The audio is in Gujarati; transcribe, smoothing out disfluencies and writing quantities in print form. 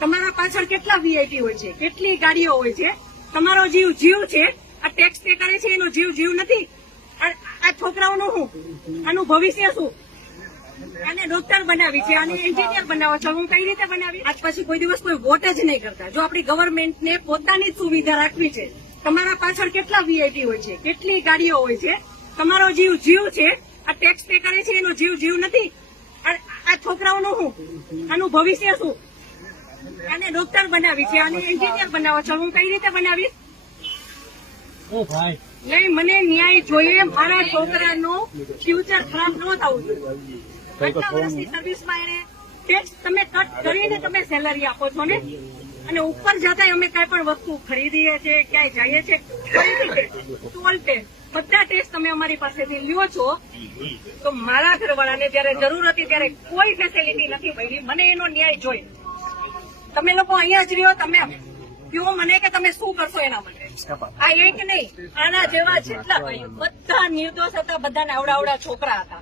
તમારા પાછળ કેટલા વીઆઈપી હોય છે, કેટલી ગાડીઓ હોય છે, તમારો જીવ જીવ છે, આ ટેક્સ પે કરે છે એનો જીવ જીવ નથી. આ છોકરાઓનું શું, આનું ભવિષ્ય શું? આને ડોક્ટર બનાવી છે, આને એન્જિનિયર બનાવો છો, હું કઈ રીતે બનાવી? આજ પછી કોઈ દિવસ કોઈ વોટ જ નહીં કરતા. જો આપણી ગવર્મેન્ટને પોતાની જ સુવિધા રાખવી છે. તમારા પાછળ કેટલા વીઆઈપી હોય છે, કેટલી ગાડીઓ હોય છે, તમારો જીવ જીવ છે, આ ટેક્સ પે કરે છે એનો જીવ જીવ નથી. આ છોકરાઓનું શું, આનું ભવિષ્ય શું? આને ડોક્ટર બનાવી છે, આને એન્જિનિયર બનાવો છો, હું કઈ રીતે બનાવીશ? નહીં, મને ન્યાય જોઈએ. મારા છોકરાનું ફ્યુચર ખરાબ ન થવું જોઈએ. આટલા વર્ષની સર્વિસમાં એને ટેક્સ તમે કટ કરીને તમે સેલરી આપો છો ને, અને ઉપર જતા અમે કઈ પણ વસ્તુ ખરીદીએ છીએ, ક્યાંય જઈએ છીએ, ટોલ ટેક્સ બધા ટેક્સ તમે અમારી પાસેથી લ્યો છો. તો મારા ઘરવાળાને જયારે જરૂર હતી ત્યારે કોઈ ફેસિલિટી નથી મળી. મને એનો ન્યાય જોઈએ. તમે લોકો અહીંયા જ રહ્યો, તમે કહો મને કે તમે શું કરશો એના માટે. આ એક નહીં, આના જેવા જેટલા ભાઈઓ બધા નિર્દોષ હતા, બધાને આવડા છોકરા હતા.